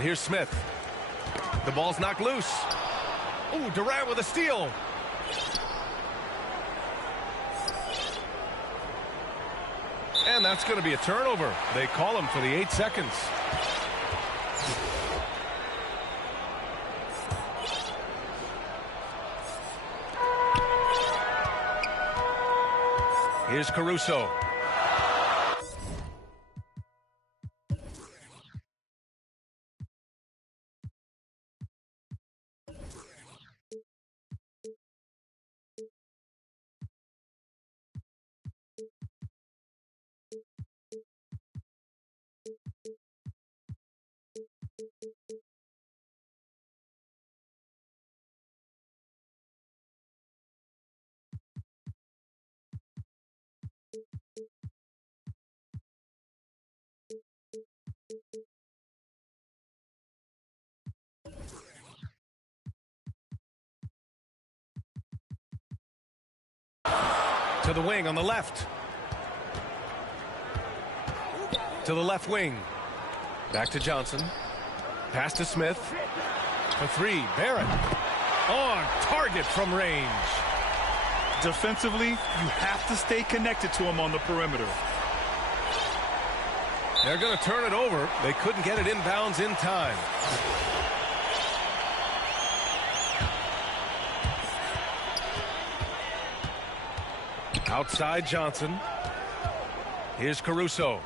And here's Smith. The ball's knocked loose. Ooh, Durant with a steal. And that's going to be a turnover. They call him for the 8 seconds. Here's Caruso. To the wing on the left. To the left wing. Back to Johnson. Pass to Smith. For 3, Barrett. On target from range. Defensively, you have to stay connected to him on the perimeter. They're going to turn it over. They couldn't get it inbounds in time. Outside Johnson. Here's Caruso.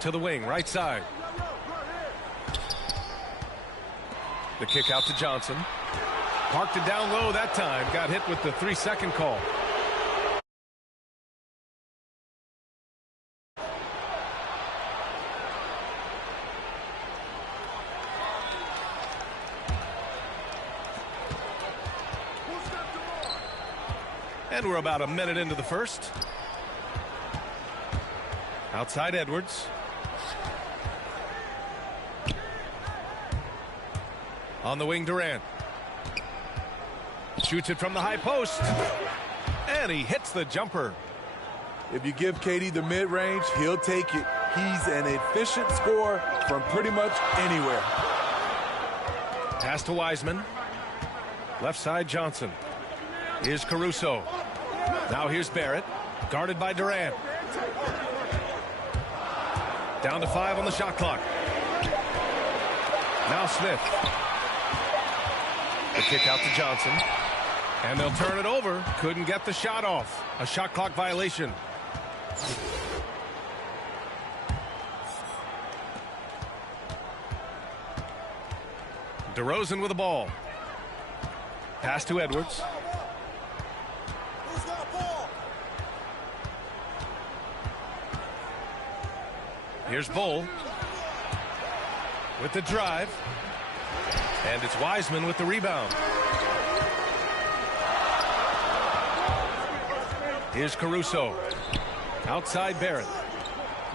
To the wing, right side. The kick out to Johnson. Parked it down low that time. Got hit with the 3-second call. And we're about a minute into the first. Outside Edwards. On the wing, Durant. Shoots it from the high post. And he hits the jumper. If you give KD the mid-range, he'll take it. He's an efficient scorer from pretty much anywhere. Pass to Wiseman. Left side, Johnson. Here's Caruso. Now here's Barrett. Guarded by Durant. Down to 5 on the shot clock. Now Smith. The kick out to Johnson. And they'll turn it over. Couldn't get the shot off. A shot clock violation. DeRozan with the ball. Pass to Edwards. Here's Bull with the drive. And it's Wiseman with the rebound. Here's Caruso. Outside Barrett.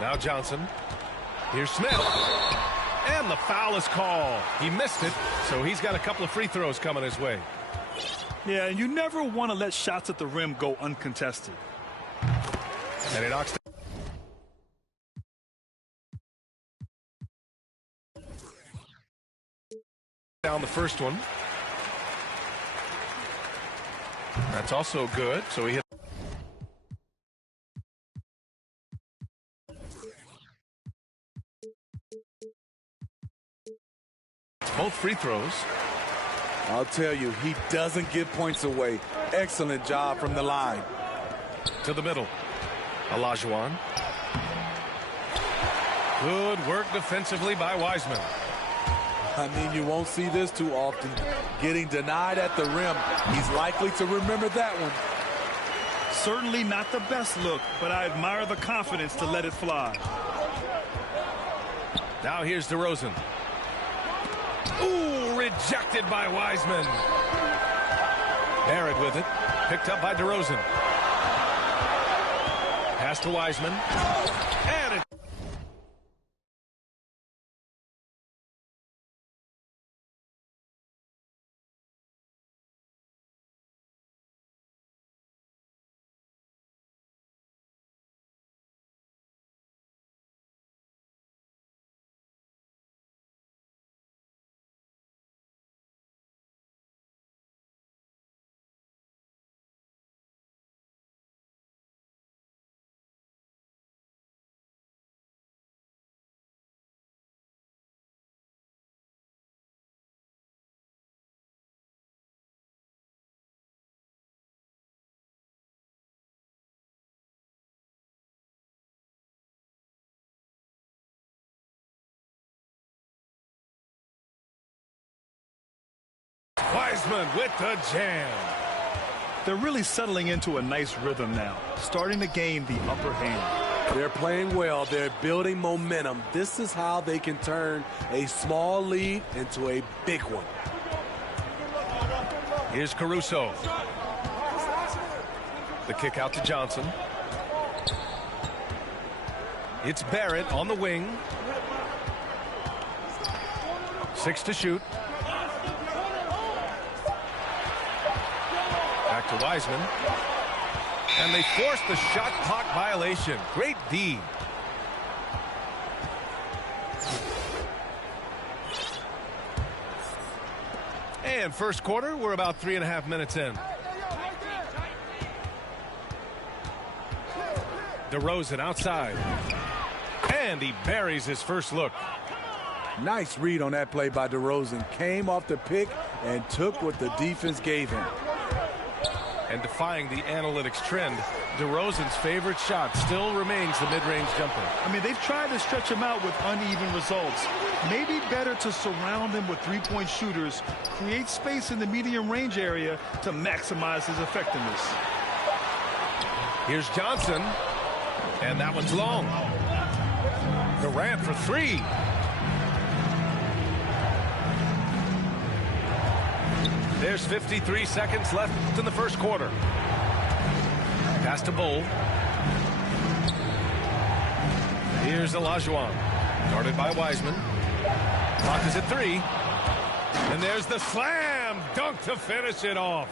Now Johnson. Here's Smith. And the foul is called. He missed it, so he's got a couple of free throws coming his way. Yeah, and you never want to let shots at the rim go uncontested. And it knocks down the first one. That's also good, so he hit. Both free throws. I'll tell you, he doesn't give points away. Excellent job from the line. To the middle. Olajuwon. Good work defensively by Wiseman. I mean, you won't see this too often. Getting denied at the rim. He's likely to remember that one. Certainly not the best look, but I admire the confidence to let it fly. Now here's DeRozan. Ooh, rejected by Wiseman. Barrett with it. Picked up by DeRozan. Pass to Wiseman. And it Wiseman with the jam. They're really settling into a nice rhythm now, starting to gain the upper hand. They're playing well. They're building momentum. This is how they can turn a small lead into a big one. Here's Caruso. The kick out to Johnson. It's Barrett on the wing. 6 to shoot. Back to Wiseman. And they force the shot clock violation. Great D. And first quarter, we're about 3.5 minutes in. DeRozan outside. And he buries his first look. Nice read on that play by DeRozan. Came off the pick and took what the defense gave him. And defying the analytics trend, DeRozan's favorite shot still remains the mid-range jumper. I mean, they've tried to stretch him out with uneven results. Maybe better to surround him with three-point shooters, create space in the medium range area to maximize his effectiveness. Here's Johnson. And that one's long. Durant for 3. There's 53 seconds left in the first quarter. Pass to Bull. Here's Olajuwon. Guarded by Wiseman. Clock is at 3. And there's the slam dunk to finish it off.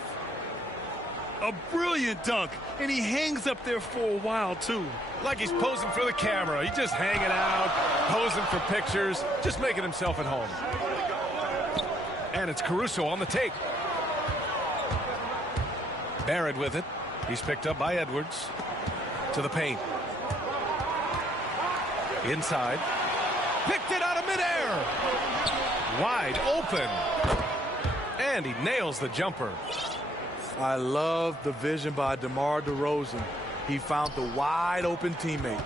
A brilliant dunk, and he hangs up there for a while, too. Like he's posing for the camera. He's just hanging out, posing for pictures, just making himself at home. And it's Caruso on the take. Barrett with it. He's picked up by Edwards. To the paint. Inside. Picked it out of midair. Wide open. And he nails the jumper. I love the vision by DeMar DeRozan. He found the wide open teammate.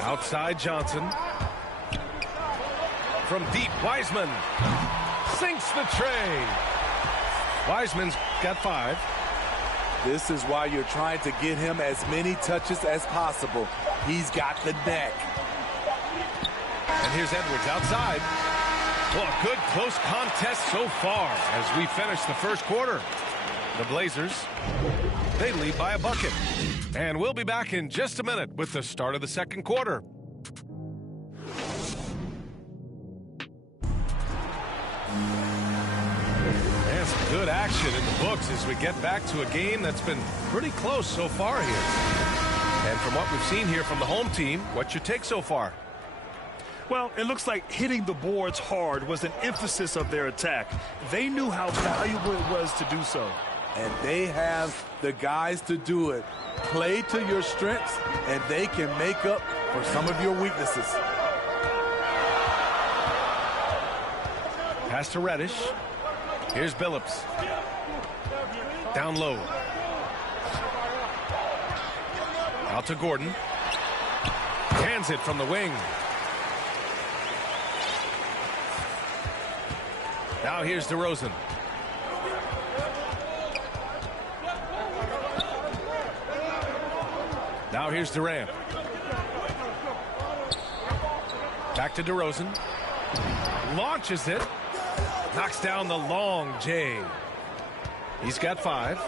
Outside Johnson. From deep, Wiseman sinks the tray. Wiseman's got 5. This is why you're trying to get him as many touches as possible. He's got the neck. And here's Edwards outside. Well, a good close contest so far as we finish the first quarter. The Blazers, they lead by a bucket. And we'll be back in just a minute with the start of the second quarter. And some good action in the books as we get back to a game that's been pretty close so far here. And from what we've seen here from the home team, what's your take so far? Well, it looks like hitting the boards hard was an emphasis of their attack. They knew how valuable it was to do so. And they have the guys to do it. Play to your strengths, and they can make up for some of your weaknesses. Pass to Reddish. Here's Billups. Down low. Out to Gordon. Hands it from the wing. Now here's DeRozan. Now here's Durant. Back to DeRozan. Launches it. Knocks down the long J. He's got 5.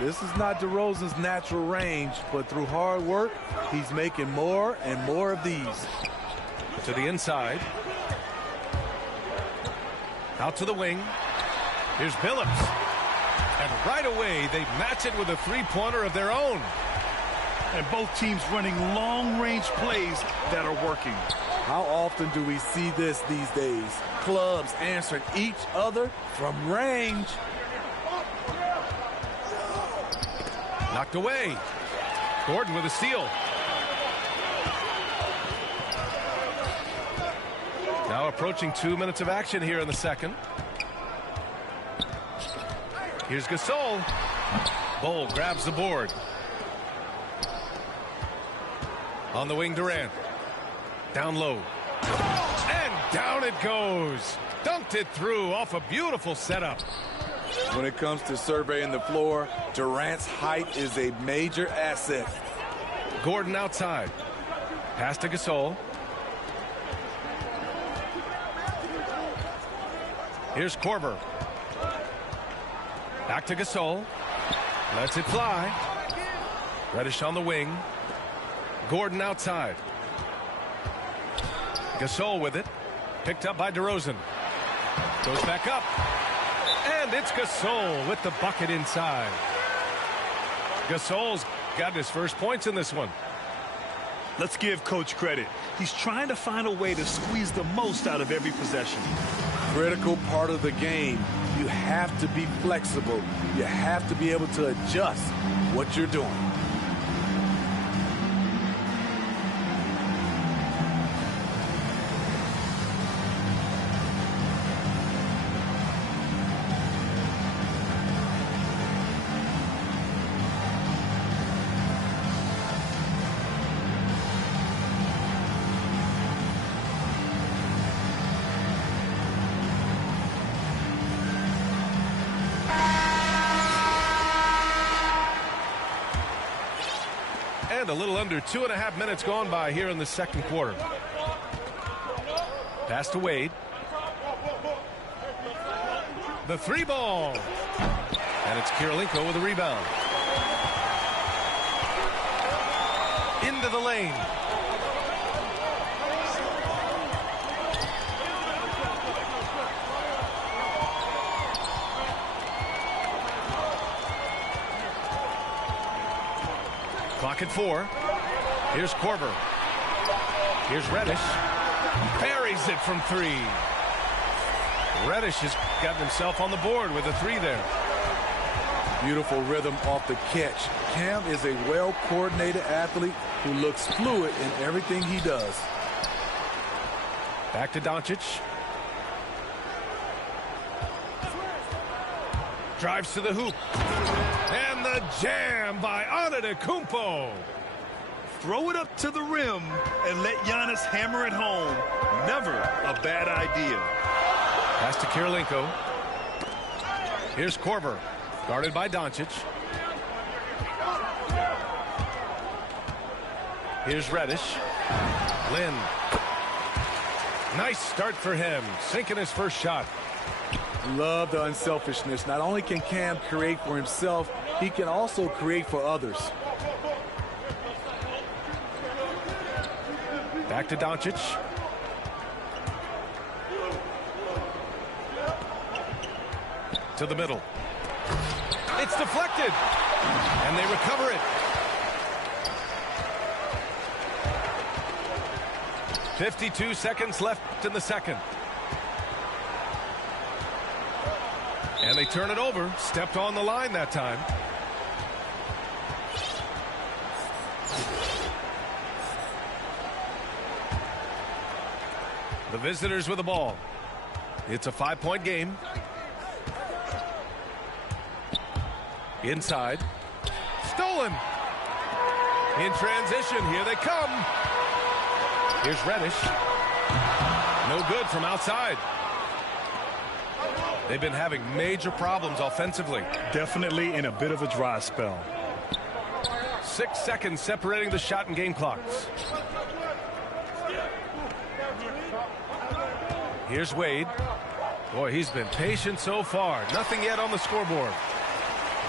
This is not DeRozan's natural range, but through hard work, he's making more and more of these. To the inside. Out to the wing. Here's Billups. And right away, they match it with a three-pointer of their own. And both teams running long-range plays that are working. How often do we see this these days? Clubs answering each other from range. Knocked away. Gordon with a steal. Now approaching 2 minutes of action here in the second. Here's Gasol. Bull grabs the board. On the wing, Durant. Down low. And down it goes. Dunked it through off a beautiful setup. When it comes to surveying the floor, Durant's height is a major asset. Gordon outside. Pass to Gasol. Here's Korver. Back to Gasol. Lets it fly. Reddish on the wing. Gordon outside. Gasol with it. Picked up by DeRozan. Goes back up. And it's Gasol with the bucket inside. Gasol's got his first points in this one. Let's give Coach credit. He's trying to find a way to squeeze the most out of every possession. Critical part of the game. You have to be flexible. You have to be able to adjust what you're doing. And a little under 2.5 minutes gone by here in the second quarter. Pass to Wade. The three ball. And it's Kirilenko with a rebound. Into the lane. Clock at 4. Here's Korver. Here's Reddish. Buries it from 3. Reddish has gotten himself on the board with a 3 there. Beautiful rhythm off the catch. Cam is a well-coordinated athlete who looks fluid in everything he does. Back to Doncic. Drives to the hoop. And the jam by Antetokounmpo. Throw it up to the rim and let Giannis hammer it home. Never a bad idea. Pass to Kirilenko. Here's Korver. Guarded by Doncic. Here's Reddish. Lynn. Nice start for him. Sinking his first shot. Love the unselfishness. Not only can Cam create for himself, he can also create for others. Back to Doncic. To the middle. It's deflected. And they recover it. 52 seconds left in the second. And they turn it over. Stepped on the line that time. The visitors with the ball. It's a 5-point game. Inside. Stolen. In transition. Here they come. Here's Reddish. No good from outside. They've been having major problems offensively. Definitely in a bit of a dry spell. 6 seconds separating the shot and game clocks. Here's Wade. Boy, he's been patient so far. Nothing yet on the scoreboard.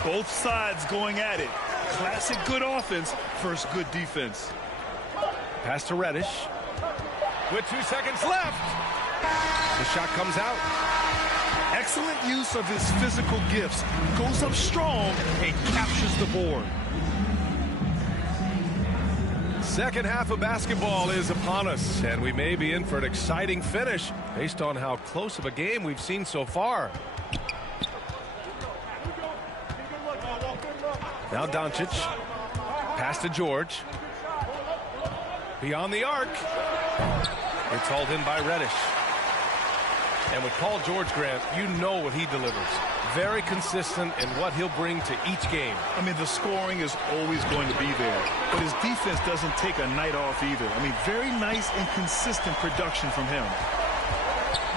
Both sides going at it. Classic good offense versus good defense. Pass to Reddish. With 2 seconds left. The shot comes out. Excellent use of his physical gifts. Goes up strong and captures the board. Second half of basketball is upon us, and we may be in for an exciting finish based on how close of a game we've seen so far. Now Doncic. Pass to George. Beyond the arc. It's hauled in by Reddish. And with Paul George, Grant, you know what he delivers. Very consistent in what he'll bring to each game. I mean, the scoring is always going to be there, but his defense doesn't take a night off either. I mean, very nice and consistent production from him.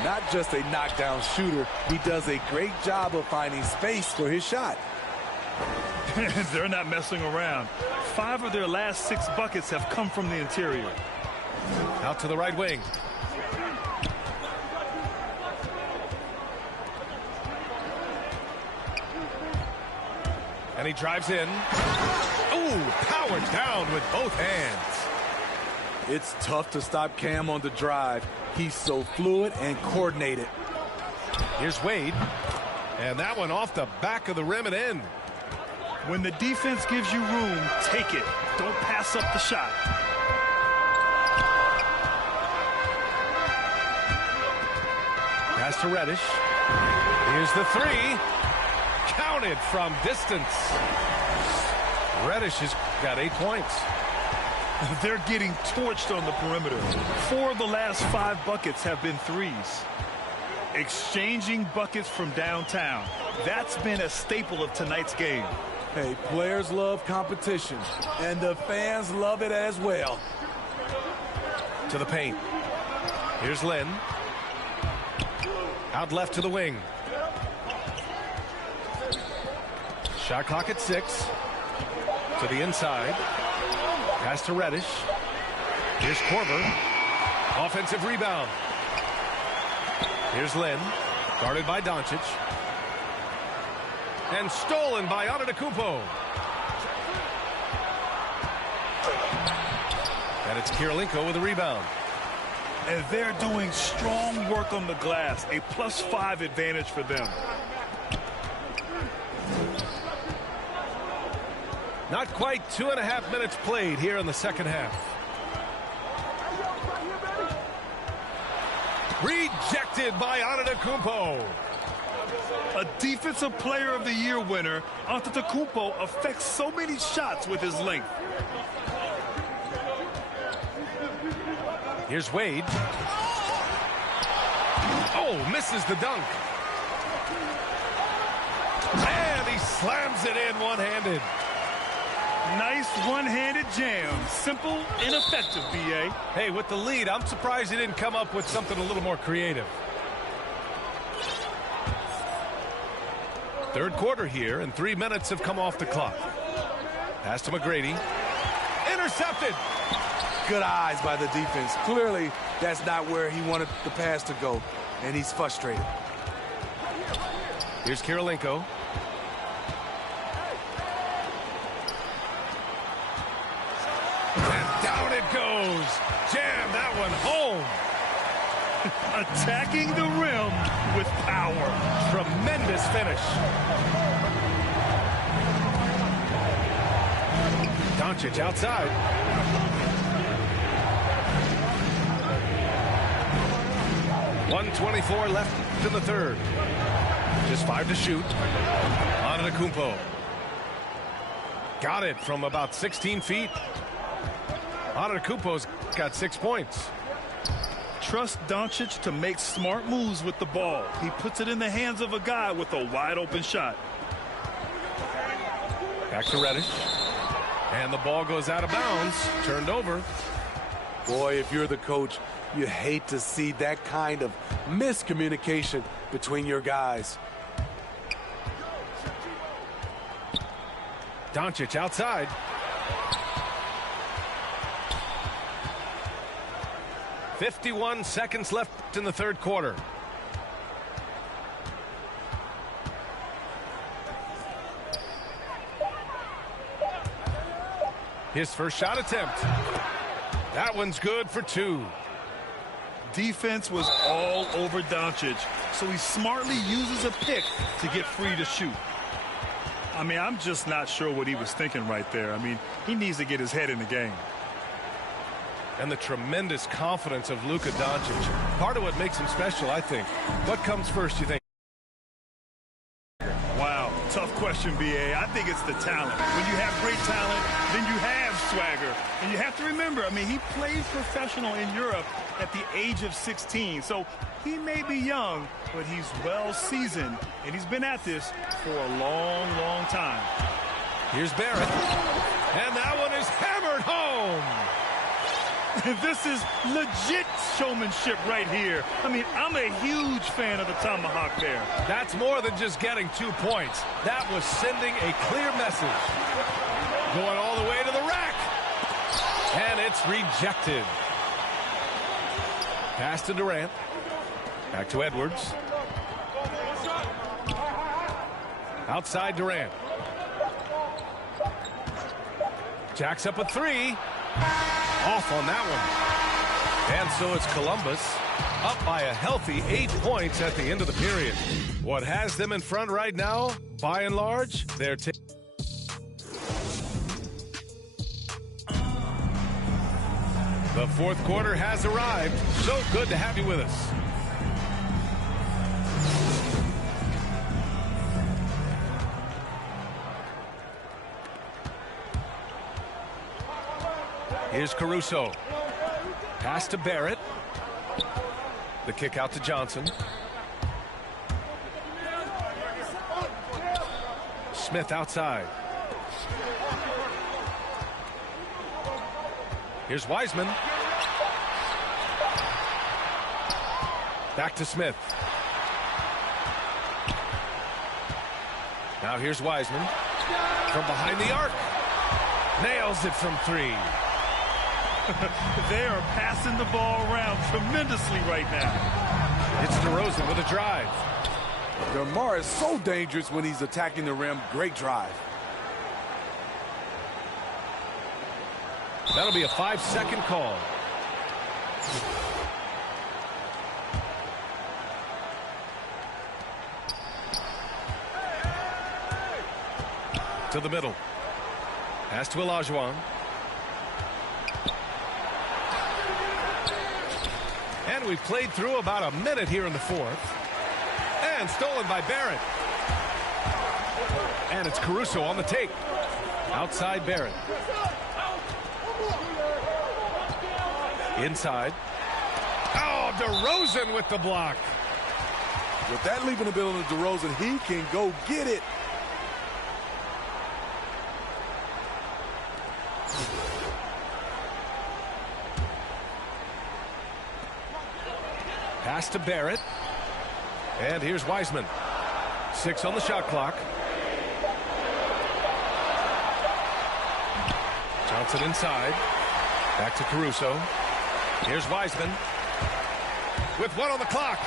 Not just a knockdown shooter, he does a great job of finding space for his shot. They're not messing around. 5 of their last 6 buckets have come from the interior. Out to the right wing. And he drives in. Ooh, powered down with both hands. It's tough to stop Cam on the drive. He's so fluid and coordinated. Here's Wade. And that one off the back of the rim and in. When the defense gives you room, take it. Don't pass up the shot. Pass to Reddish. Here's the 3. Counted from distance. Reddish has got 8 points. They're getting torched on the perimeter. 4 of the last 5 buckets have been threes. Exchanging buckets from downtown. That's been a staple of tonight's game. Hey, players love competition, and the fans love it as well. To the paint. Here's Lynn. Out left to the wing. Shot clock at 6. To the inside. Pass to Reddish. Here's Korver. Offensive rebound. Here's Lynn. Guarded by Doncic. And stolen by Antetokounmpo. And it's Kirilenko with a rebound. And they're doing strong work on the glass. A +5 advantage for them. Not quite 2.5 minutes played here in the second half. Rejected by Antetokounmpo. A Defensive Player of the Year winner, Antetokounmpo affects so many shots with his length. Here's Wade. Oh, misses the dunk. And he slams it in one-handed. Nice one-handed jam. Simple and effective, B.A. Hey, with the lead, I'm surprised he didn't come up with something a little more creative. Third quarter here, and 3 minutes have come off the clock. Pass to McGrady. Intercepted. Good eyes by the defense. Clearly, that's not where he wanted the pass to go, and he's frustrated. Here's Kirilenko. And down it goes. Jam that one home. Attacking the rim with power. Tremendous finish. Doncic outside. .124 left in the third. Just 5 to shoot. Antetokounmpo. Got it from about 16 feet. Antetokounmpo's got 6 points. Trust Doncic to make smart moves with the ball. He puts it in the hands of a guy with a wide-open shot. Back to Reddish. And the ball goes out of bounds. Turned over. Boy, if you're the coach, you hate to see that kind of miscommunication between your guys. Doncic outside. .51 seconds left in the third quarter. His first shot attempt. That one's good for 2. Defense was all over Doncic, so he smartly uses a pick to get free to shoot. I mean, I'm just not sure what he was thinking right there. I mean, he needs to get his head in the game. And the tremendous confidence of Luka Doncic. Part of what makes him special, I think. What comes first, you think? Wow, tough question, B.A. I think it's the talent. When you have great talent, then you have swagger. And you have to remember, I mean, he played professional in Europe at the age of 16. So he may be young, but he's well-seasoned, and he's been at this for a long, long time. Here's Barrett. And that one is hammered home. This is legit showmanship right here. I mean, I'm a huge fan of the tomahawk there. That's more than just getting 2 points. That was sending a clear message. Going all the way to the rack. And it's rejected. Pass to Durant. Back to Edwards. Outside Durant. Jacks up a three. Off on that one. And so it's Columbus up by a healthy 8 points at the end of the period. What has them in front right now, by and large, they're the fourth quarter has arrived. So good to have you with us. Here's Caruso. Pass to Barrett. The kick out to Johnson. Smith outside. Here's Wiseman. Back to Smith. Now here's Wiseman. From behind the arc. Nails it from three. They are passing the ball around tremendously right now. It's DeRozan with a drive. DeMar is so dangerous when he's attacking the rim. Great drive. That'll be a 5-second call. To the middle. Pass to Olajuwon. And we've played through about a minute here in the fourth. And stolen by Barrett. And it's Caruso on the take. Outside Barrett. Inside. Oh, DeRozan with the block. With that leaping ability of DeRozan, he can go get it. Pass to Barrett. And here's Wiseman. 6 on the shot clock. Johnson inside. Back to Caruso. Here's Wiseman. With 1 on the clock.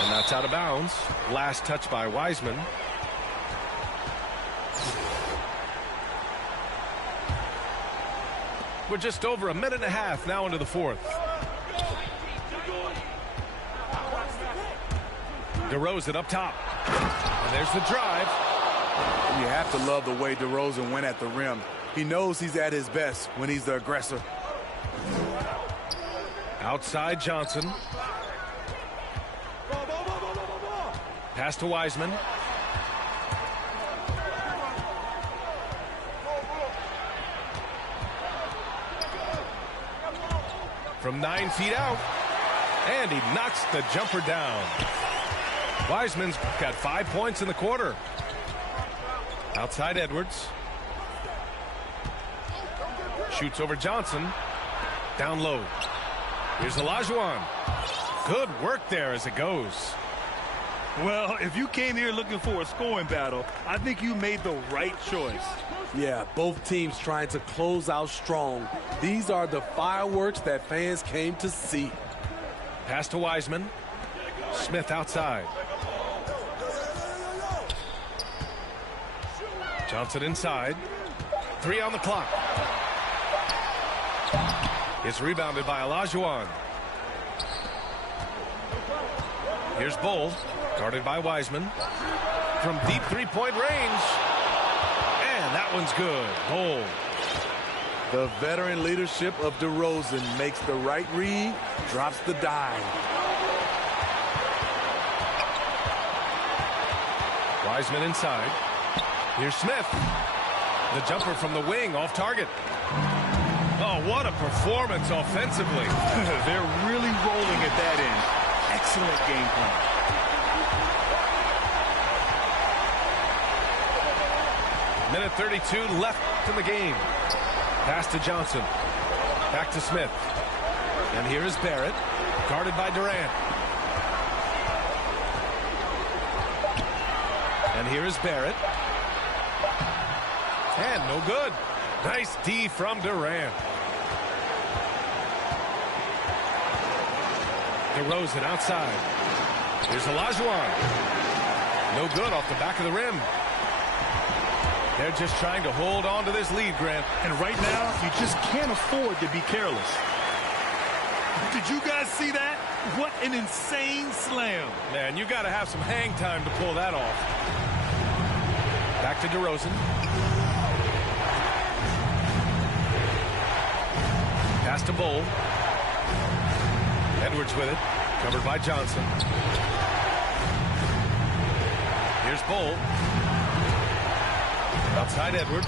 And that's out of bounds. Last touch by Wiseman. We're just over a minute and a half now into the fourth. DeRozan up top. And there's the drive. You have to love the way DeRozan went at the rim. He knows he's at his best when he's the aggressor. Outside Johnson. Pass to Wiseman. From 9 feet out. And he knocks the jumper down. Wiseman's got 5 points in the quarter. Outside Edwards. Shoots over Johnson. Down low. Here's Olajuwon. Good work there as it goes. Well, if you came here looking for a scoring battle, I think you made the right choice. Yeah, both teams trying to close out strong. These are the fireworks that fans came to see. Pass to Wiseman. Smith outside. Johnson inside. 3 on the clock. It's rebounded by Olajuwon. Here's Bull, guarded by Wiseman. From deep three-point range. And that one's good. Bull. The veteran leadership of DeRozan makes the right read, drops the dime. Wiseman inside. Here's Smith. The jumper from the wing off target. Oh, what a performance offensively. They're really rolling at that end. Excellent game plan. Minute 32 left in the game. Pass to Johnson. Back to Smith. And here is Barrett, guarded by Durant. And here is Barrett. And no good. Nice D from Durant. DeRozan outside. Here's Olajuwon. No good off the back of the rim. They're just trying to hold on to this lead, Grant. And right now, you just can't afford to be careless. Did you guys see that? What an insane slam. Man, you got to have some hang time to pull that off. Back to DeRozan. Pass to Bull. Edwards with it. Covered by Johnson. Here's Bull. Outside Edwards.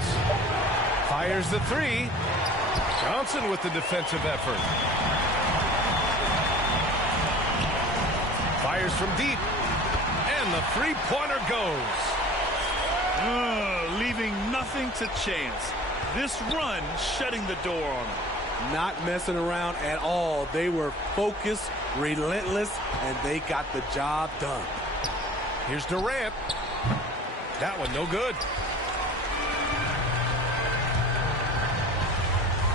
Fires the three. Johnson with the defensive effort. Fires from deep. And the three-pointer goes. Leaving nothing to chance. This run shutting the door on them. Not messing around at all. They were focused, relentless, and they got the job done. Here's Durant. That one no good.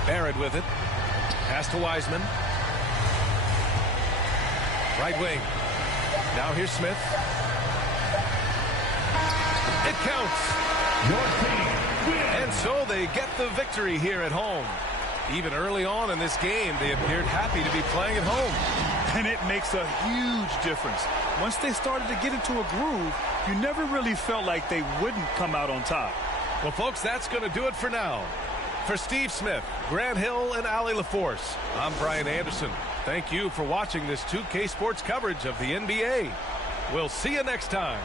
Barrett with it. Pass to Wiseman. Right wing. Now here's Smith. It counts. And so they get the victory here at home. Even early on in this game, they appeared happy to be playing at home. And it makes a huge difference. Once they started to get into a groove, you never really felt like they wouldn't come out on top. Well, folks, that's going to do it for now. For Steve Smith, Grant Hill, and Allie LaForce, I'm Brian Anderson. Thank you for watching this 2K Sports coverage of the NBA. We'll see you next time.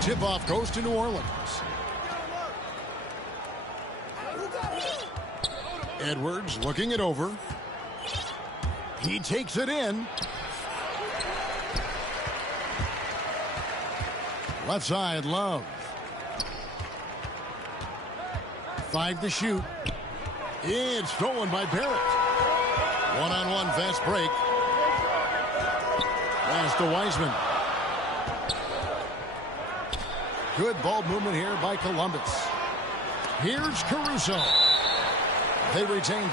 Tip-off goes to New Orleans. Edwards looking it over. He takes it in. Left side, Love. 5 to shoot. It's stolen by Barrett. One-on-one fast break. Pass to Wiseman. Good ball movement here by Columbus. Here's Caruso. They retain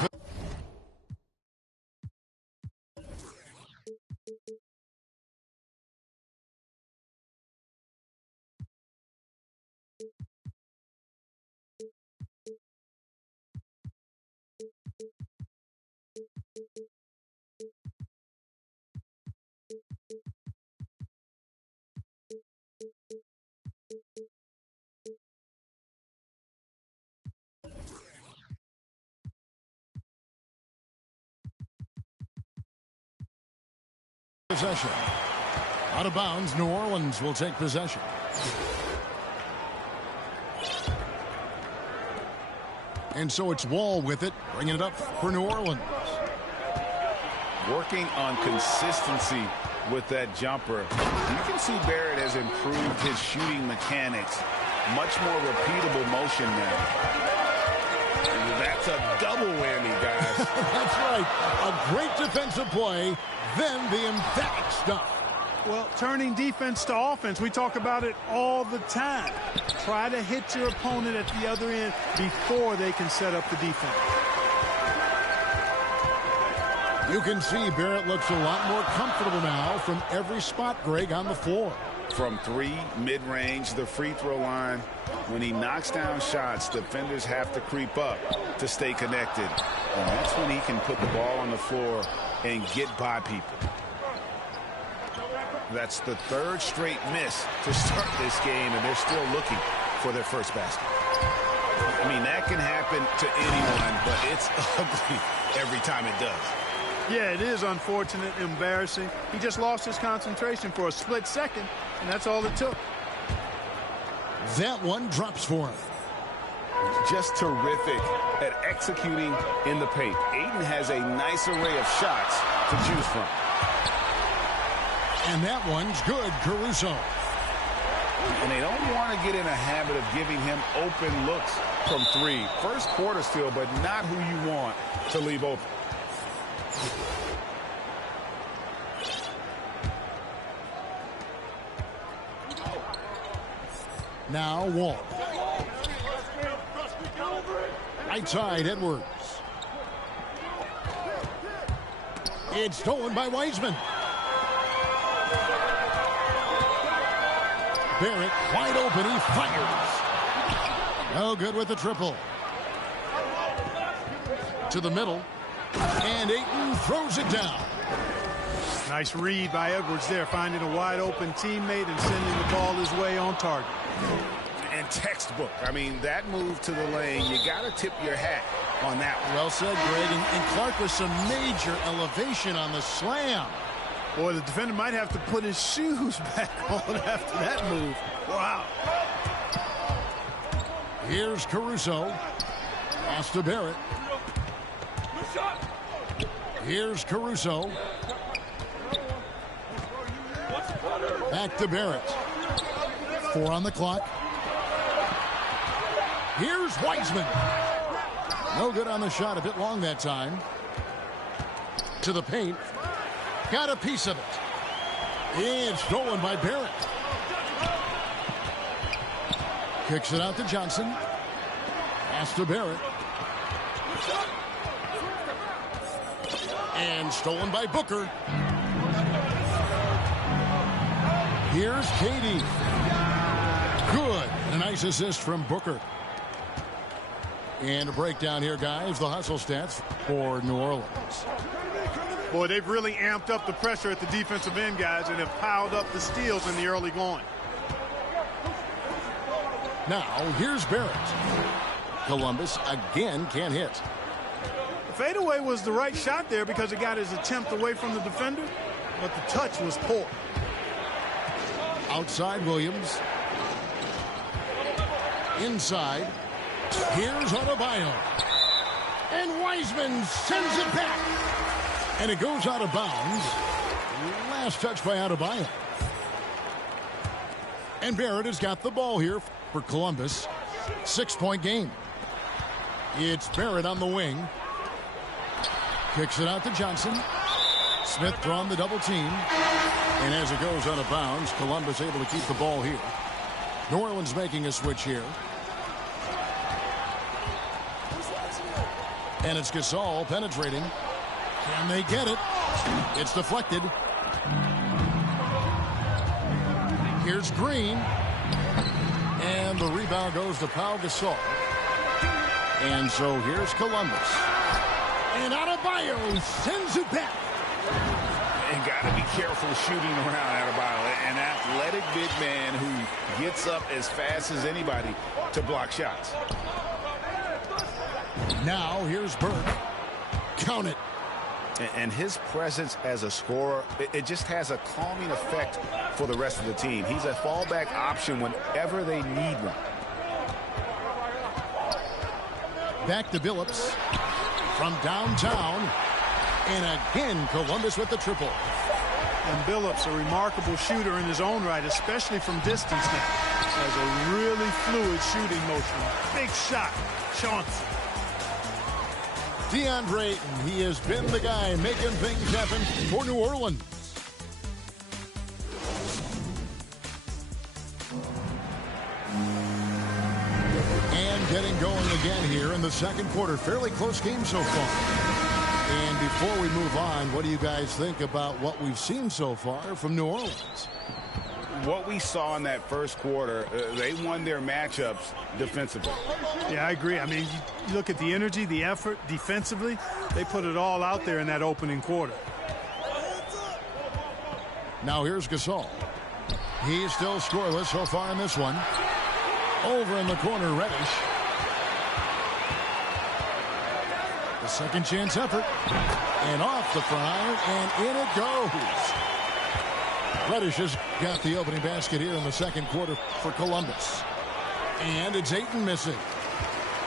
Possession. Out of bounds, New Orleans will take possession. And so it's Wall with it, bringing it up for New Orleans. Working on consistency with that jumper. You can see Barrett has improved his shooting mechanics. Much more repeatable motion now. And that's a double whammy, guys. That's right. A great defensive play, then the emphatic stuff. Well, turning defense to offense, we talk about it all the time. Try to hit your opponent at the other end before they can set up the defense. You can see Barrett looks a lot more comfortable now from every spot, Greg, on the floor. From three, mid-range, the free throw line. When he knocks down shots, defenders have to creep up to stay connected. And that's when he can put the ball on the floor and get by people. That's the third straight miss to start this game, and they're still looking for their first basket. I mean, that can happen to anyone, but it's ugly every time it does. Yeah, it is unfortunate, embarrassing. He just lost his concentration for a split second, and that's all it took. That one drops for him. Just terrific at executing in the paint. Ayton has a nice array of shots to choose from. And that one's good, Caruso. And they don't want to get in a habit of giving him open looks from three. First quarter still, but not who you want to leave open. Now Wall. Right side, Edwards. It's stolen by Wiseman. Barrett wide open. He fires. No good with the triple. To the middle. And Ayton throws it down. Nice read by Edwards there, finding a wide open teammate and sending the ball his way on target. And textbook. I mean, that move to the lane, you got to tip your hat on that one. Well said, Greg. And Clark with some major elevation on the slam. Boy, the defender might have to put his shoes back on after that move. Wow. Here's Caruso. Pass to Barrett. Here's Caruso. Back to Barrett. 4 on the clock. Here's Wiseman. No good on the shot. A bit long that time. To the paint. Got a piece of it. And stolen by Barrett. Kicks it out to Johnson. Pass to Barrett. And stolen by Booker. Here's Katie. Good. A nice assist from Booker. And a breakdown here, guys. The hustle stats for New Orleans. Boy, they've really amped up the pressure at the defensive end, guys, and have piled up the steals in the early going. Now, here's Barrett. Columbus again can't hit. The fadeaway was the right shot there because it got his attempt away from the defender, but the touch was poor. Outside Williams. Inside. Here's Adebayo. And Wiseman sends it back. And it goes out of bounds. Last touch by Adebayo. And Barrett has got the ball here for Columbus. 6-point game. It's Barrett on the wing. Kicks it out to Johnson. Smith drawn the double team. And as it goes out of bounds, Columbus able to keep the ball here. New Orleans making a switch here. And it's Gasol penetrating. Can they get it? It's deflected. Here's Green. And the rebound goes to Pau Gasol. And so here's Columbus. And Adebayo sends it back. And got to be careful shooting around Adebayo. An athletic big man who gets up as fast as anybody to block shots. Now here's Burke. Count it. And his presence as a scorer, it just has a calming effect for the rest of the team. He's a fallback option whenever they need one. Back to Billups from downtown. And again, Columbus with the triple. And Billups, a remarkable shooter in his own right, especially from distance now. Has a really fluid shooting motion. Big shot. Chauncey. DeAndre Ayton, he has been the guy making things happen for New Orleans. And getting going again here in the second quarter. Fairly close game so far. And before we move on, what do you guys think about what we've seen so far from New Orleans? What we saw in that first quarter, they won their matchups defensively. Yeah, I agree. I mean, you look at the energy, the effort defensively. They put it all out there in that opening quarter. Now here's Gasol. He's still scoreless so far in this one. Over in the corner, Reddish. The second chance effort. And off the front, and in it goes. Reddish has got the opening basket here in the second quarter for Columbus. And it's Ayton missing.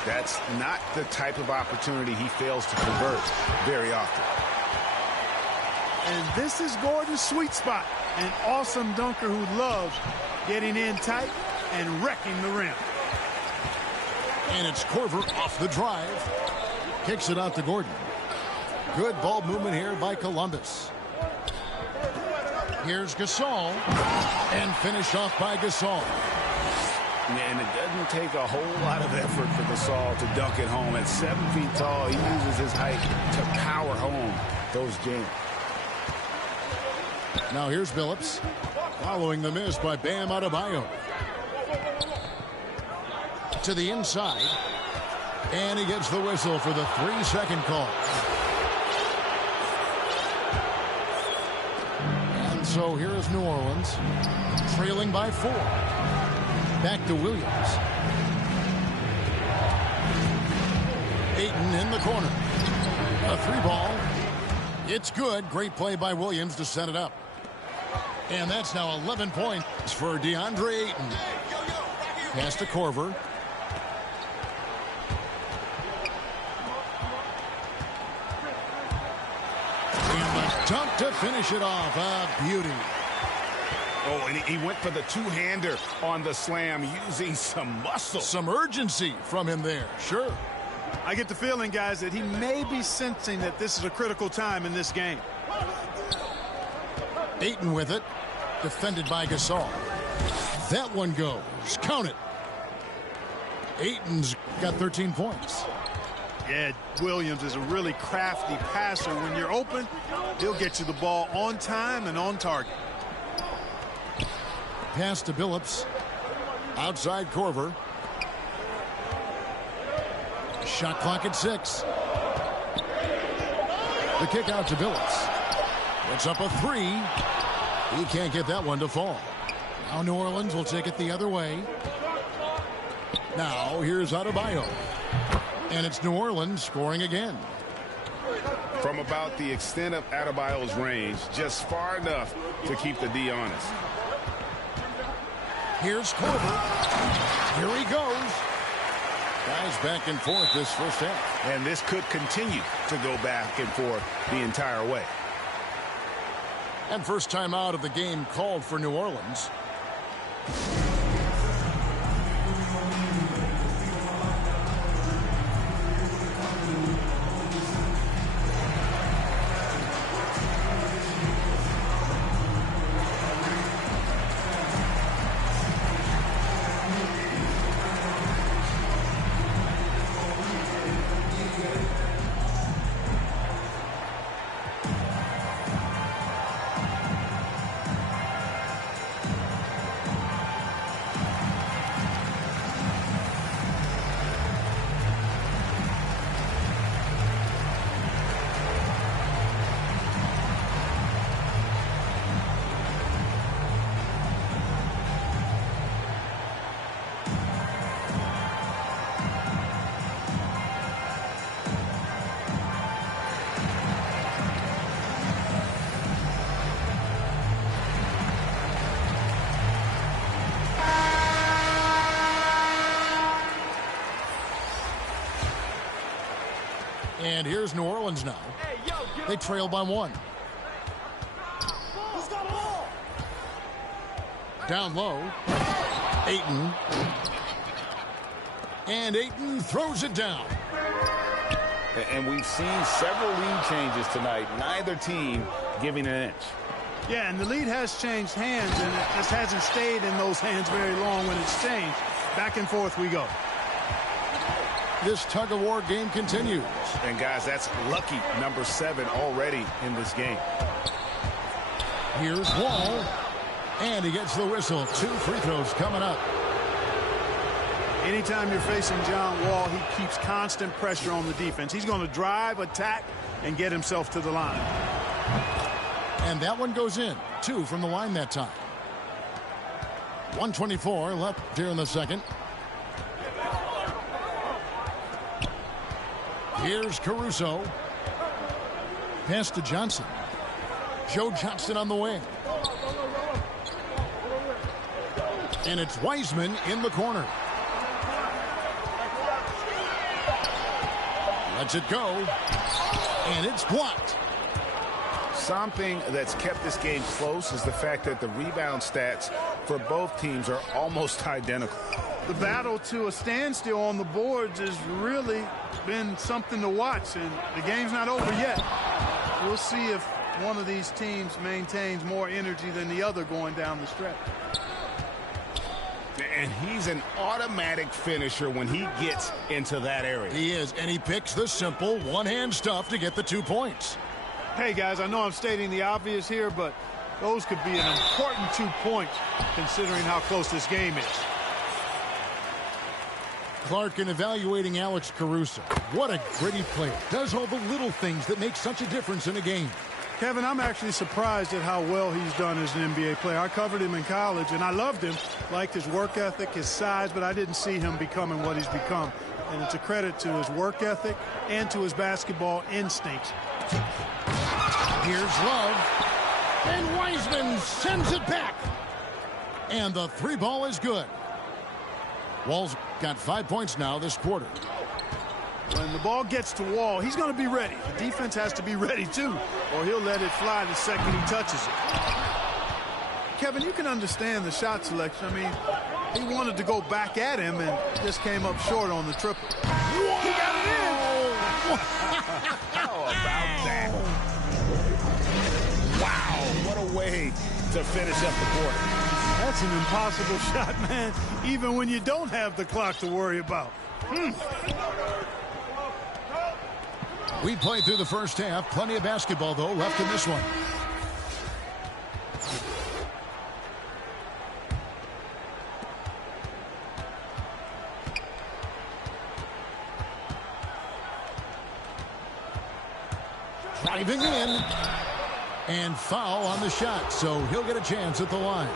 That's not the type of opportunity he fails to convert very often. And this is Gordon's sweet spot. An awesome dunker who loves getting in tight and wrecking the rim. And it's Korver off the drive. Kicks it out to Gordon. Good ball movement here by Columbus. Here's Gasol. And finished off by Gasol. And it doesn't take a whole lot of effort for Gasol to dunk it home. At 7 feet tall, he uses his height to power home those jams. Now here's Billups. Following the miss by Bam Adebayo. To the inside. And he gets the whistle for the 3-second call. And so here is New Orleans, trailing by 4. Back to Williams. Ayton in the corner. A 3-ball. It's good. Great play by Williams to set it up. And that's now 11 points for DeAndre Ayton. Pass to Korver. Dunk to finish it off. A beauty. Oh, and he went for the two-hander on the slam using some muscle. Some urgency from him there. Sure. I get the feeling, guys, that he may be sensing that this is a critical time in this game. Ayton with it. Defended by Gasol. That one goes. Count it. Ayton's got 13 points. Yeah, Williams is a really crafty passer. When you're open, he'll get you the ball on time and on target. Pass to Billups. Outside Korver. Shot clock at 6. The kick out to Billups. It's up a 3. He can't get that one to fall. Now New Orleans will take it the other way. Now here's Adebayo. And it's New Orleans scoring again. From about the extent of Adebayo's range, just far enough to keep the D honest. Here's Korver. Here he goes. Guys back and forth this first half. And this could continue to go back and forth the entire way. And first time out of the game called for New Orleans. And here's New Orleans now. They trail by 1. Down low. Ayton. And Ayton throws it down. And we've seen several lead changes tonight. Neither team giving an inch. Yeah, and the lead has changed hands, and it just hasn't stayed in those hands very long when it's changed. Back and forth we go. This tug-of-war game continues. And, guys, that's lucky number 7 already in this game. Here's Wall. And he gets the whistle. 2 free throws coming up. Anytime you're facing John Wall, he keeps constant pressure on the defense. He's going to drive, attack, and get himself to the line. And that one goes in. 2 from the line that time. 1:24 left here in the second. Here's Caruso. Pass to Johnson. Joe Johnson on the wing. And it's Wiseman in the corner. Lets it go. And it's blocked. Something that's kept this game close is the fact that the rebound stats for both teams are almost identical. The battle to a standstill on the boards has really been something to watch, and the game's not over yet. We'll see if one of these teams maintains more energy than the other going down the stretch. And he's an automatic finisher when he gets into that area. He is, and he picks the simple one-hand stuff to get the 2 points. Hey, guys, I know I'm stating the obvious here, but those could be an important 2 points considering how close this game is. Clark in evaluating Alex Caruso. What a gritty player. Does all the little things that make such a difference in a game. Kevin, I'm actually surprised at how well he's done as an NBA player. I covered him in college, and I loved him. Liked his work ethic, his size, but I didn't see him becoming what he's become. And it's a credit to his work ethic and to his basketball instincts. Here's Love. And Wiseman sends it back. And the 3 ball is good. Wall's got 5 points now this quarter. When the ball gets to Wall, he's going to be ready. The defense has to be ready, too, or he'll let it fly the second he touches it. Kevin, you can understand the shot selection. I mean, he wanted to go back at him and just came up short on the triple. Whoa! He got it in! How about that? Wow, what a way to finish up the quarter. That's an impossible shot, man, even when you don't have the clock to worry about. We played through the first half. Plenty of basketball, though, left in this one. Driving in. And foul on the shot, so he'll get a chance at the line.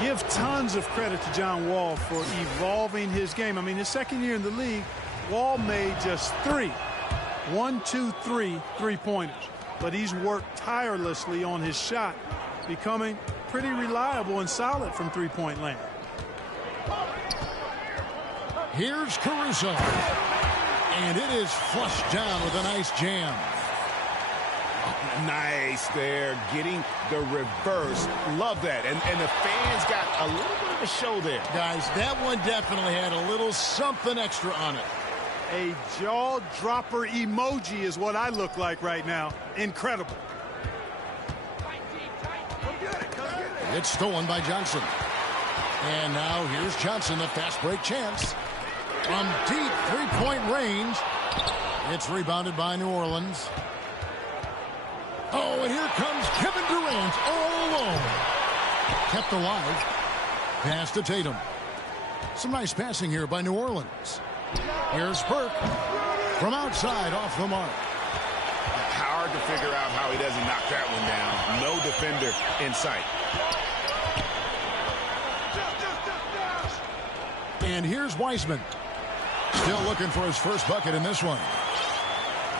Give tons of credit to John Wall for evolving his game. I mean, his second year in the league, Wall made just 3 three-pointers. But he's worked tirelessly on his shot, becoming pretty reliable and solid from three-point land. Here's Caruso. And it is flushed down with a nice jam. Nice there, getting the reverse. Love that. And the fans got a little bit of a show there. Guys, that one definitely had a little something extra on it. A jaw-dropper emoji is what I look like right now. Incredible. It's stolen by Johnson. And now here's Johnson, the fast break chance. From deep three-point range. It's rebounded by New Orleans. Oh, and here comes Kevin Durant all alone. Kept alive. Pass to Tatum. Some nice passing here by New Orleans. Here's Burke. From outside, off the mark. Hard to figure out how he doesn't knock that one down. No defender in sight. And here's Wiseman. Still looking for his first bucket in this one.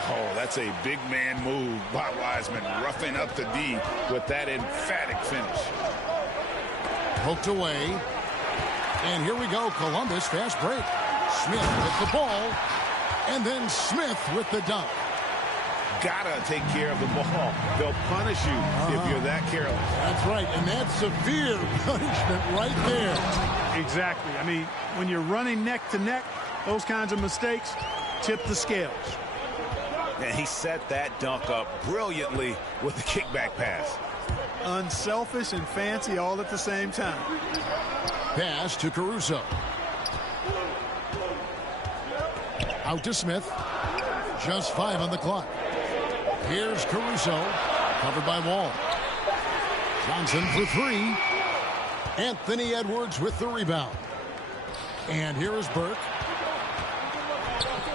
Oh, that's a big man move by Wiseman, roughing up the D with that emphatic finish. Poked away. And here we go, Columbus, fast break. Smith with the ball. And then Smith with the dunk. Gotta take care of the ball. They'll punish you if you're that careless. That's right, and that's severe punishment right there. Exactly. I mean, when you're running neck to neck, those kinds of mistakes tip the scales. And he set that dunk up brilliantly with the kickback pass. Unselfish and fancy all at the same time. Pass to Caruso. Out to Smith. Just 5 on the clock. Here's Caruso, covered by Wall. Johnson for 3. Anthony Edwards with the rebound. And here is Burke.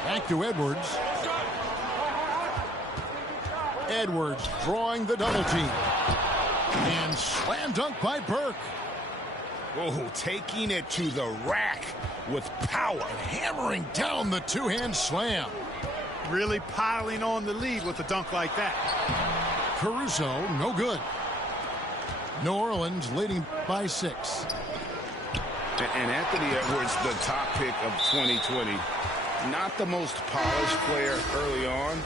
Back to Edwards. Edwards drawing the double team. And slam dunk by Burke. Oh, taking it to the rack with power. Hammering down the two-hand slam. Really piling on the lead with a dunk like that. Caruso, no good. New Orleans leading by 6. And Anthony Edwards, the top pick of 2020. Not the most polished player early on,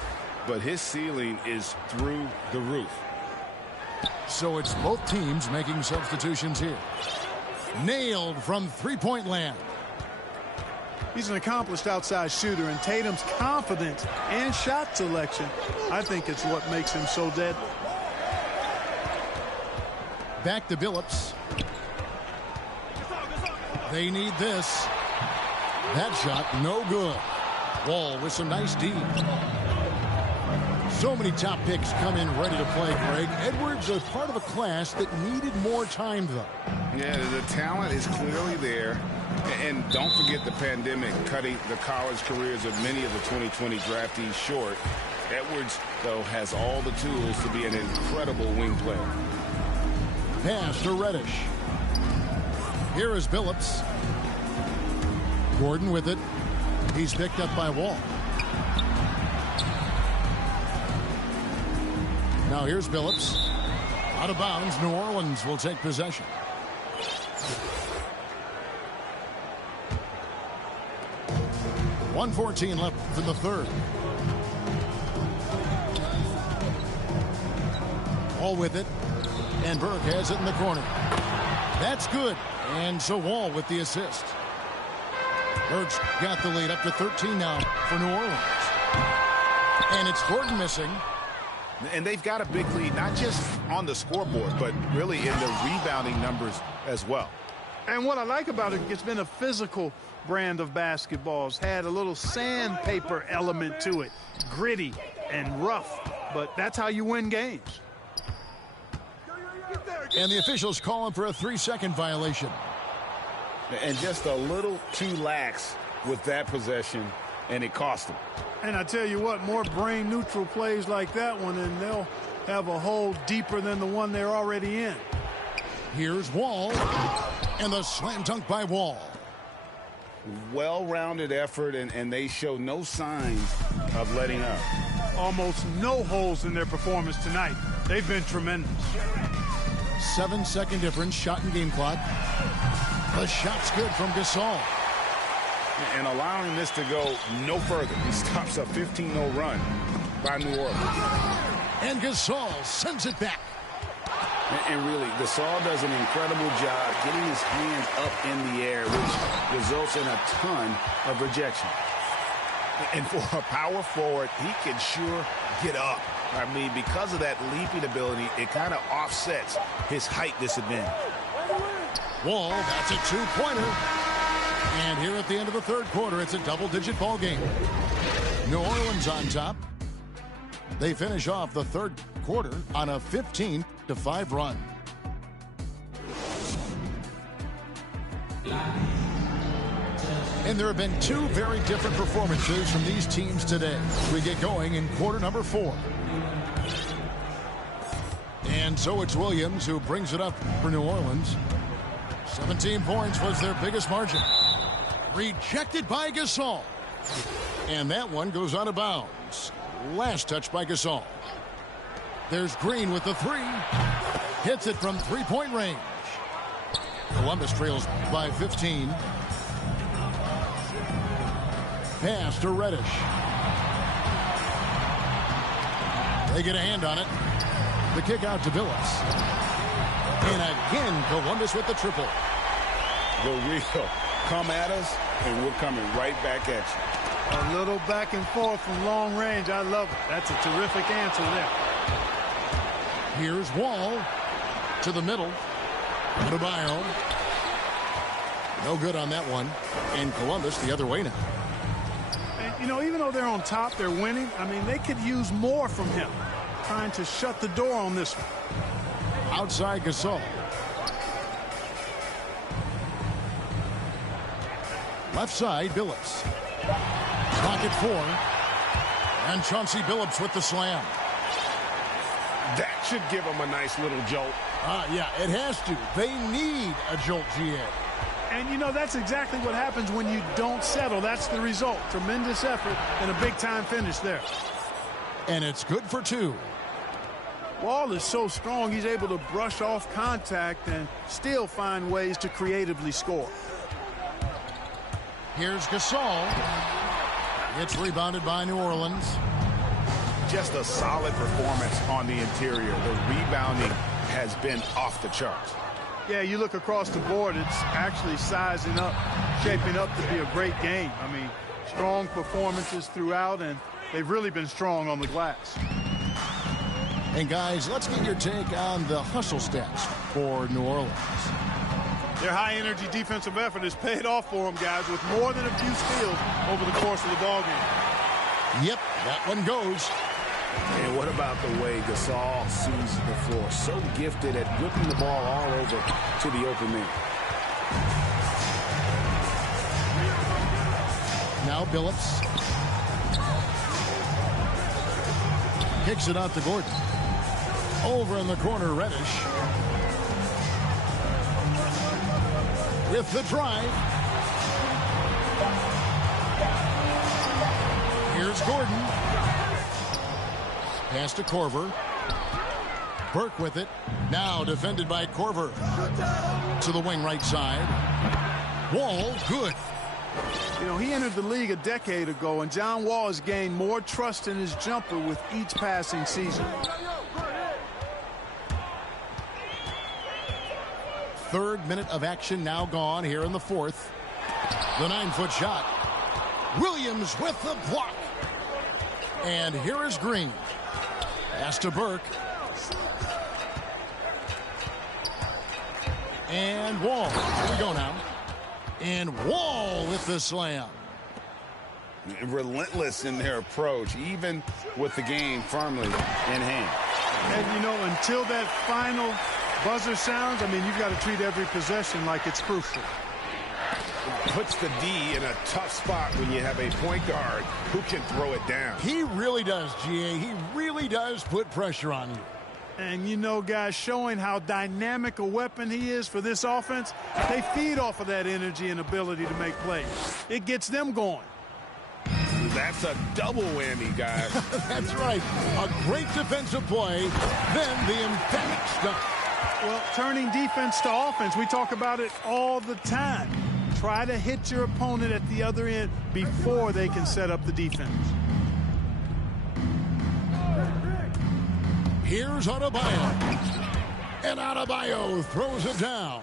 but his ceiling is through the roof. So it's both teams making substitutions here. Nailed from three-point land. He's an accomplished outside shooter, and Tatum's confidence and shot selection, I think it's what makes him so deadly. Back to Billups. They need this. That shot, no good. Wall with some nice D. So many top picks come in ready to play, Greg. Edwards is part of a class that needed more time, though. Yeah, the talent is clearly there. And don't forget the pandemic cutting the college careers of many of the 2020 draftees short. Edwards, though, has all the tools to be an incredible wing player. Pass to Reddish. Here is Billups. Gordon with it. He's picked up by Wall. Now here's Billups. Out of bounds, New Orleans will take possession. .114 left in the third. Wall with it. And Burke has it in the corner. That's good. And so Wall with the assist. Burke's got the lead up to 13 now for New Orleans. And it's Gordon missing. And they've got a big lead, not just on the scoreboard, but really in the rebounding numbers as well. And what I like about it, it's been a physical brand of basketball. It's had a little sandpaper element to it. Gritty and rough, but that's how you win games. And the officials calling for a 3-second violation. And just a little too lax with that possession, and it cost them. And I tell you what, more brain-neutral plays like that one, and they'll have a hole deeper than the one they're already in. Here's Wall, and the slam dunk by Wall. Well-rounded effort, and they show no signs of letting up. Almost no holes in their performance tonight. They've been tremendous. 7-second difference, shot and game clock. The shot's good from Gasol. And allowing this to go no further. He stops a 15-0 run by New Orleans. And Gasol sends it back. And really, Gasol does an incredible job getting his hands up in the air, which results in a ton of rejection. And for a power forward, he can sure get up. I mean, because of that leaping ability, it kind of offsets his height disadvantage. Wall, that's a two-pointer. And here at the end of the third quarter, it's a double-digit ball game. New Orleans on top. They finish off the third quarter on a 15-5 run. And there have been two very different performances from these teams today. We get going in quarter number 4. And so it's Williams who brings it up for New Orleans. 17 points was their biggest margin. Rejected by Gasol. And that one goes out of bounds. Last touch by Gasol. There's Green with the 3. Hits it from three-point range. Columbus trails by 15. pass to Reddish. They get a hand on it. The kick out to Billups. And again, Columbus with the triple. The real come at us, and we're coming right back at you. A little back and forth from long range. I love it. That's a terrific answer there. Here's Wall to the middle. Adebayo. No good on that one. And Columbus the other way now. And, you know, even though they're on top, they're winning. I mean, they could use more from him. Trying to shut the door on this one. Outside Gasol. Left side, Billups. Pocket 4. And Chauncey Billups with the slam. That should give them a nice little jolt. Yeah, it has to. They need a jolt, GA. And, you know, that's exactly what happens when you don't settle. That's the result. Tremendous effort and a big-time finish there. And it's good for 2. Wall is so strong, he's able to brush off contact and still find ways to creatively score. Here's Gasol. It's rebounded by New Orleans. Just a solid performance on the interior. The rebounding has been off the charts. Yeah, you look across the board, it's actually sizing up, shaping up to be a great game. I mean, strong performances throughout, and they've really been strong on the glass. And guys, let's get your take on the hustle stats for New Orleans. Their high-energy defensive effort has paid off for them, guys, with more than a few steals over the course of the ballgame. Yep, that one goes. And what about the way Gasol sees the floor? So gifted at whipping the ball all over to the open man. Now Billups. Kicks it out to Gordon. Over in the corner, Reddish. With the drive. Here's Gordon. Pass to Korver. Burke with it. Now defended by Korver. To the wing right side. Wall, good. You know, he entered the league a decade ago, and John Wall has gained more trust in his jumper with each passing season. Third minute of action now gone here in the fourth. The 9-foot shot. Williams with the block. And here is Green. Pass to Burke. And Wall. Here we go now. And Wall with the slam. Relentless in their approach, even with the game firmly in hand. And, you know, until that final buzzer sounds, I mean, you've got to treat every possession like it's crucial. Puts the D in a tough spot when you have a point guard who can throw it down. He really does, GA. He really does put pressure on you. And, you know, guys, showing how dynamic a weapon he is for this offense, they feed off of that energy and ability to make plays. It gets them going. That's a double whammy, guys. That's right. A great defensive play, then the emphatic stuff. Well, turning defense to offense, we talk about it all the time. Try to hit your opponent at the other end before they can set up the defense. Here's Adebayo. And Adebayo throws it down.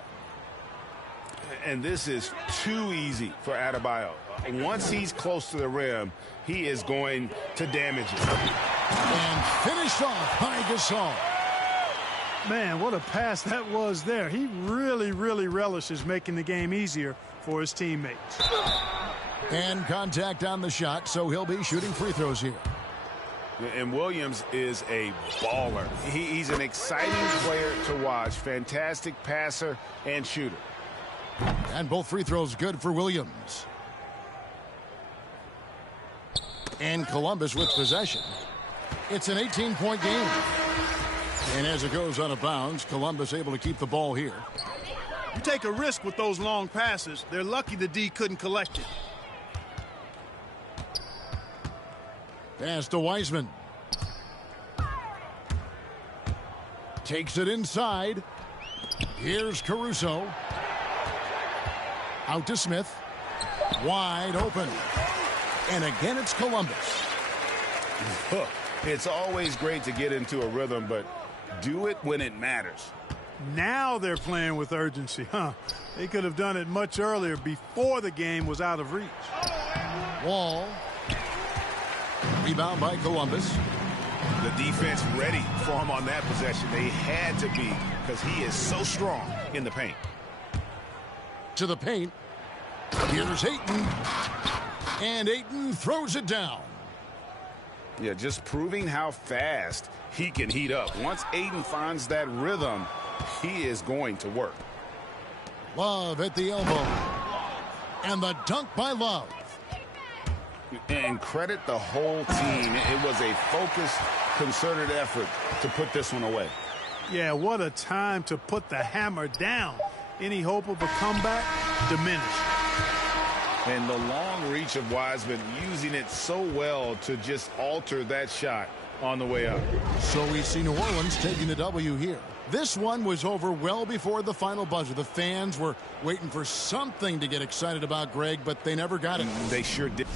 And this is too easy for Adebayo. Once he's close to the rim, he is going to damage it. And finished off by Gasol. Man, what a pass that was there. He really, really relishes making the game easier for his teammates. And contact on the shot, so he'll be shooting free throws here. And Williams is a baller. He's an exciting player to watch. Fantastic passer and shooter. And both free throws good for Williams. And Columbus with possession. It's an 18-point game. And as it goes out of bounds, Columbus able to keep the ball here. You take a risk with those long passes. They're lucky the D couldn't collect it. Pass to Wiseman. Takes it inside. Here's Caruso. Out to Smith. Wide open. And again, it's Columbus. It's always great to get into a rhythm, but do it when it matters. Now they're playing with urgency, huh? They could have done it much earlier before the game was out of reach. Wall. Rebound by Columbus. The defense ready for him on that possession. They had to be because he is so strong in the paint. To the paint. Here's Ayton. And Ayton throws it down. Yeah, just proving how fast he can heat up. Once Ayton finds that rhythm, he is going to work. Love at the elbow. And the dunk by Love. And credit the whole team. It was a focused, concerted effort to put this one away. Yeah, what a time to put the hammer down. Any hope of a comeback diminished. And the long reach of Wiseman, using it so well to just alter that shot on the way up. So we see New Orleans taking the W here. This one was over well before the final buzzer. The fans were waiting for something to get excited about, Greg, but they never got it. They sure did.